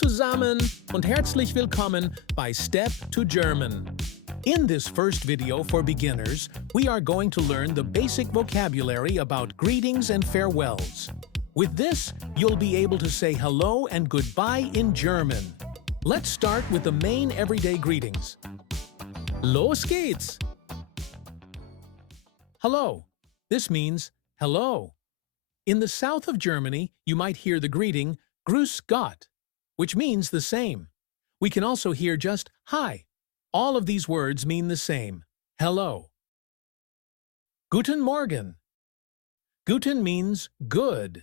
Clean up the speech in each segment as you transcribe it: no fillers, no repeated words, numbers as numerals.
zusammen und herzlich willkommen bei Step to German. In this first video for beginners, we are going to learn the basic vocabulary about greetings and farewells. With this, you'll be able to say hello and goodbye in German. Let's start with the main everyday greetings. Los geht's! Hello. This means hello. In the south of Germany, you might hear the greeting Grüß Gott, which means the same. We can also hear just hi. All of these words mean the same, hello. Guten Morgen. Guten means good.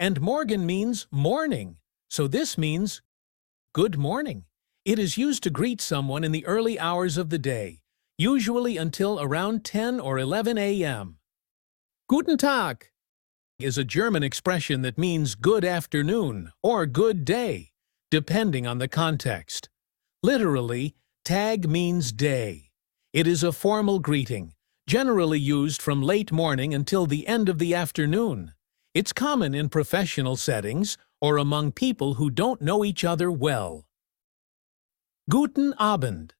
And Morgen means morning, so this means good morning. It is used to greet someone in the early hours of the day, usually until around 10 or 11 a.m. Guten Tag is a German expression that means good afternoon or good day, depending on the context. Literally, Tag means day. It is a formal greeting, generally used from late morning until the end of the afternoon. It's common in professional settings or among people who don't know each other well. Guten Abend.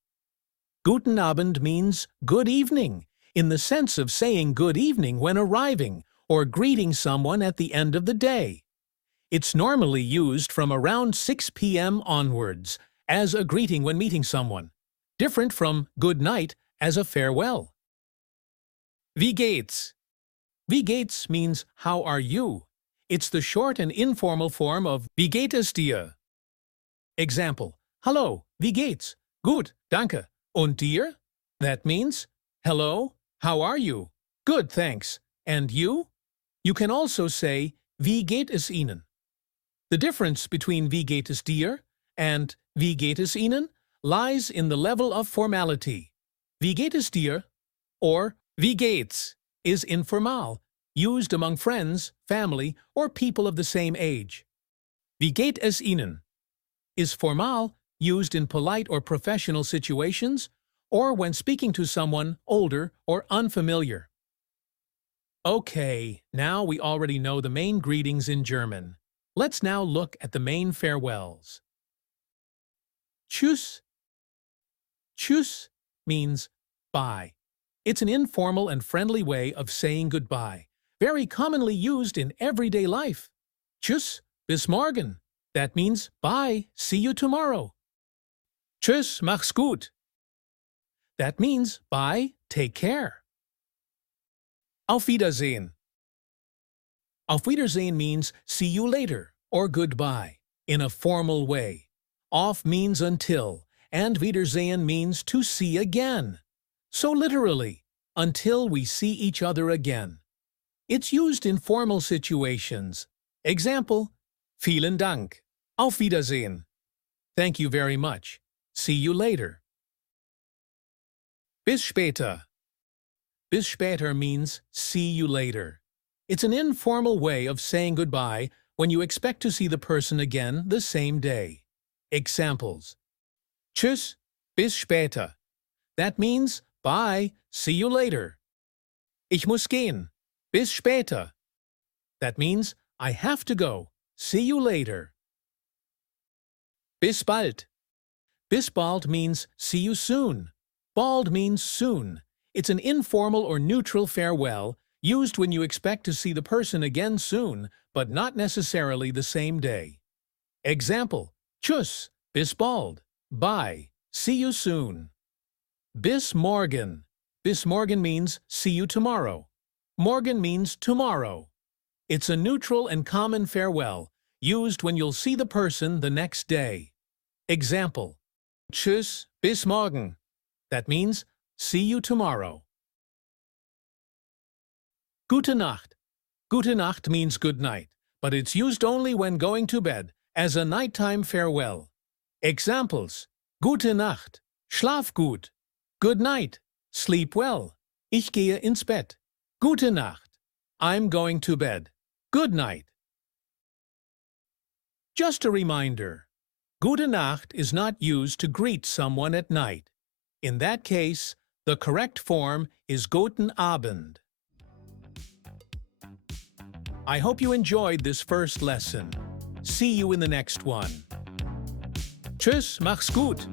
Guten Abend means good evening, in the sense of saying good evening when arriving or greeting someone at the end of the day. It's normally used from around 6 p.m. onwards as a greeting when meeting someone, different from good night as a farewell. Wie geht's? Wie geht's means how are you? It's the short and informal form of Wie geht es dir? Example, Hallo, wie geht's? Gut, danke. Und dir? That means, hello, how are you? Good, thanks. And you? You can also say, Wie geht es Ihnen? The difference between Wie geht es dir and Wie geht es Ihnen lies in the level of formality. Wie geht es dir or Wie geht's is informal, used among friends, family, or people of the same age. Wie geht es Ihnen is formal, used in polite or professional situations, or when speaking to someone older or unfamiliar. Okay, now we already know the main greetings in German. Let's now look at the main farewells. Tschüss. Tschüss means bye. It's an informal and friendly way of saying goodbye, very commonly used in everyday life. Tschüss, bis morgen. That means bye, see you tomorrow. Tschüss, mach's gut. That means bye, take care. Auf Wiedersehen. Auf Wiedersehen means see you later or goodbye in a formal way. Auf means until, and Wiedersehen means to see again. So literally, until we see each other again. It's used in formal situations. Example, Vielen Dank. Auf Wiedersehen. Thank you very much. See you later. Bis später. Bis später means see you later. It's an informal way of saying goodbye when you expect to see the person again the same day. Examples. Tschüss, bis später. That means bye, see you later. Ich muss gehen. Bis später. That means I have to go. See you later. Bis bald. Bis bald means see you soon. Bald means soon. It's an informal or neutral farewell used when you expect to see the person again soon, but not necessarily the same day. Example, Tschüss, bis bald. Bye, see you soon. Bis morgen. Bis morgen means see you tomorrow. Morgen means tomorrow. It's a neutral and common farewell used when you'll see the person the next day. Example, Tschüss, bis morgen. That means see you tomorrow. Gute Nacht. Gute Nacht means good night, but it's used only when going to bed as a nighttime farewell. Examples, Gute Nacht, schlaf gut. Good night, sleep well. Ich gehe ins Bett. Gute Nacht, I'm going to bed. Good night. Just a reminder, Gute Nacht is not used to greet someone at night. In that case, the correct form is Guten Abend. I hope you enjoyed this first lesson. See you in the next one. Tschüss, mach's gut.